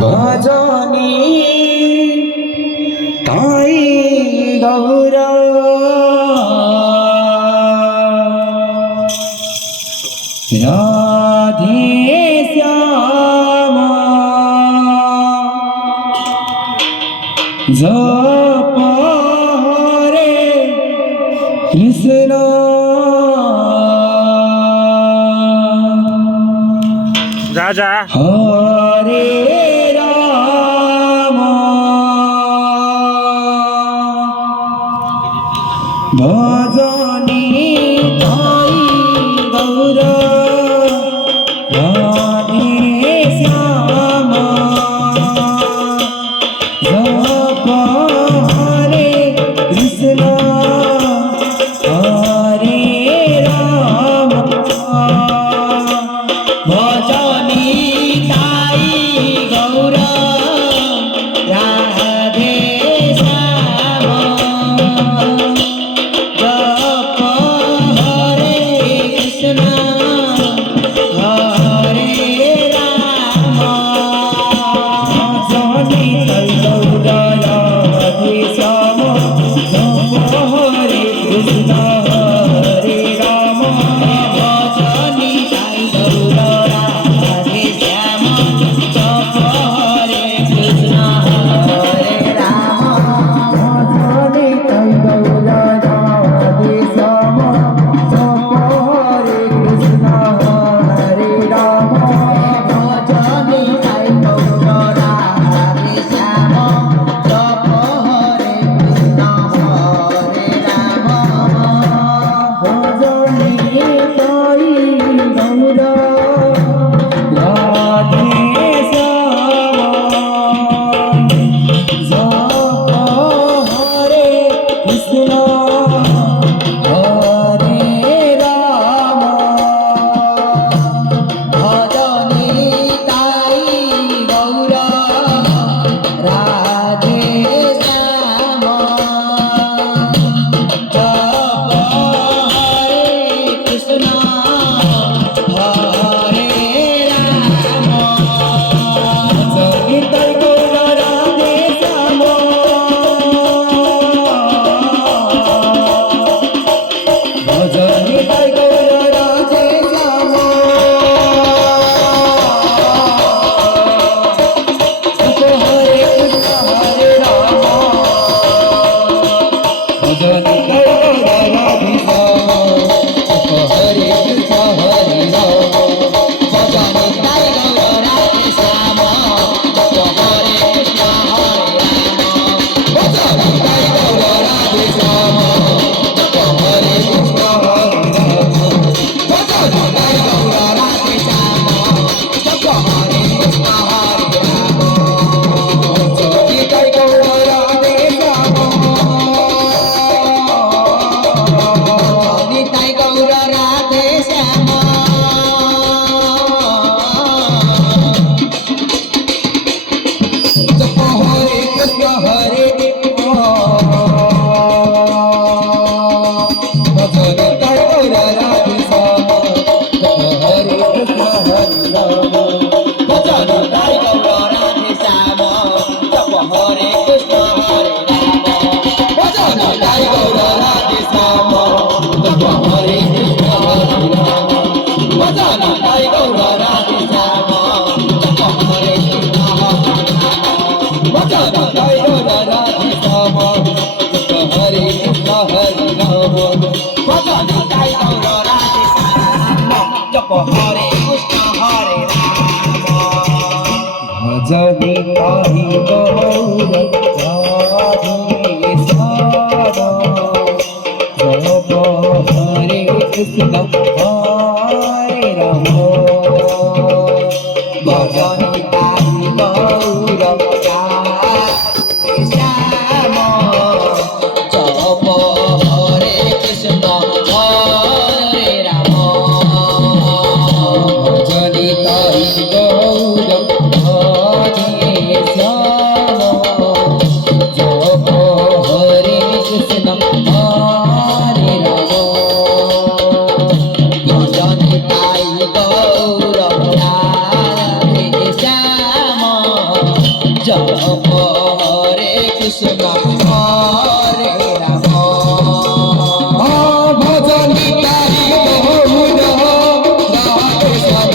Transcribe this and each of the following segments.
ভজনী তাই গৌর রাধে শ্যাম জপ হরে কৃষ্ণ রাজা হরে ভজনী তাই গৌর রাধে শ্যাম জপ হরে কৃষ্ণ হরে রাম ভজনী তাই গৌর রাধে শ্যাম Krishna হরে কৃষ্ণ হরে রাম ভজনি তাহি গৌর রাধে শ্যাম জপ হরে কৃষ্ণ হরে রাম ভজনি তাই গৌর রাধে শ্যাম জপ হরে কৃষ্ণ হরে রাম ভজনি তাহি গৌর রাধে শ্যাম জপ হরে কৃষ্ণ হরে রাম ভজনি তাই গৌর রাধে শ্যাম জপ হরে কৃষ্ণ হরে রাম ভজনি তাহি গৌর রাধে শ্যাম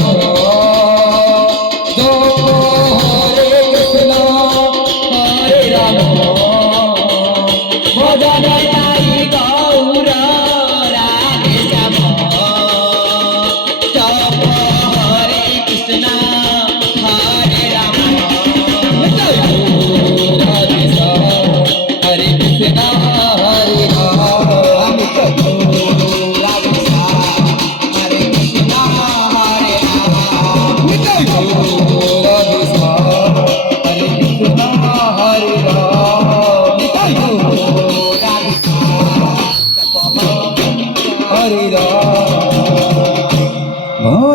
জপ হরে কৃষ্ণ হরে রাম ভজনি তাই গৌর রাধে শ্যাম জপ হরে কৃষ্ণ হরে রাম রাধে শ্যাম হরে কৃষ্ণ হরে রাম রাধে শ্যাম হরে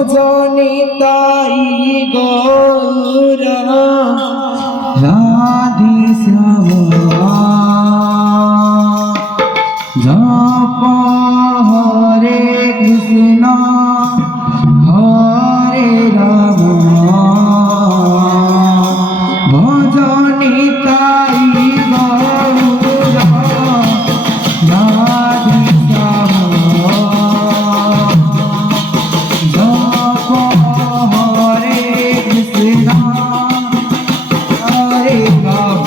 কৃষ্ণ হরে রাম রাধে শ্যাম হরে কৃষ্ণ হরে রাম রাধে শ্যাম হরে রাম ভজনি তাই গৌর রাধে শ্যাম জপ হরে কৃষ্ণ হরে রাম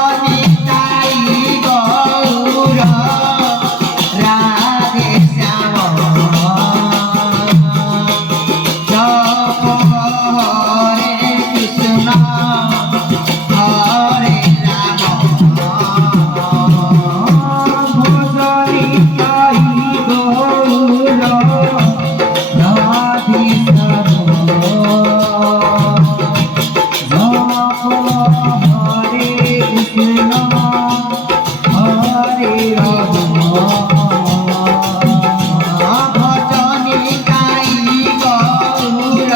ভজনি তাই গৌর রাধে শ্যাম জপ হরে কৃষ্ণ হরে রাম ভজনি তাই গৌর রাধে শ্যাম জপ হরে কৃষ্ণ হরে রাম ভজনি তাই গৌর রাধে শ্যাম জপ হরে কৃষ্ণ হরে রাম ভজনি তাই গৌর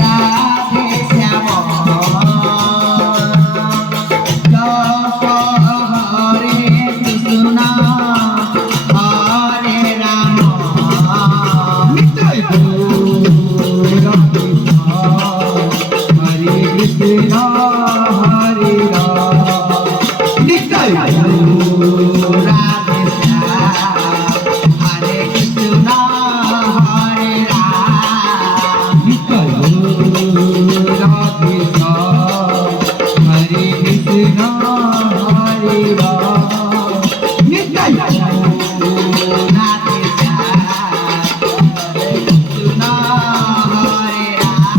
রাধে শ্যাম জপ হরে কৃষ্ণ হরে রাম হরে কৃষ্ণ হরে রাম নিতাই রাধে শ্যাম হরে কৃষ্ণ হরে রাম নিতাই রাধে শ্যাম হরে কৃষ্ণ হরে রাম নিতাই রাধে শ্যাম হরে কৃষ্ণ হরে রাম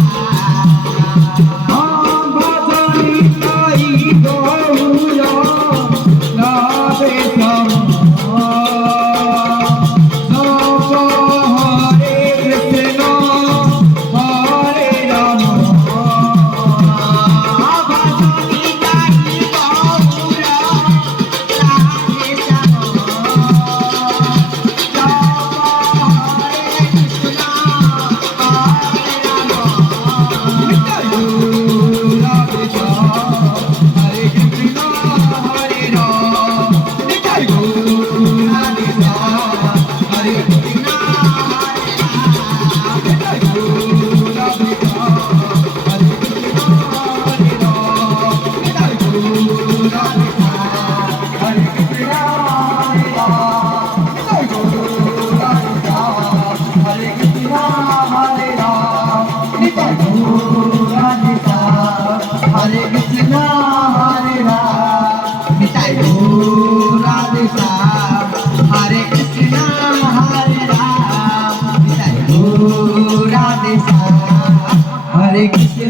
ভজনি তাই গৌর রাধে শ্যাম জপ হরে কৃষ্ণ হরে রাম ভজনি তাই গৌর রাধে শ্যাম Hare Krishna কৃষ্ণ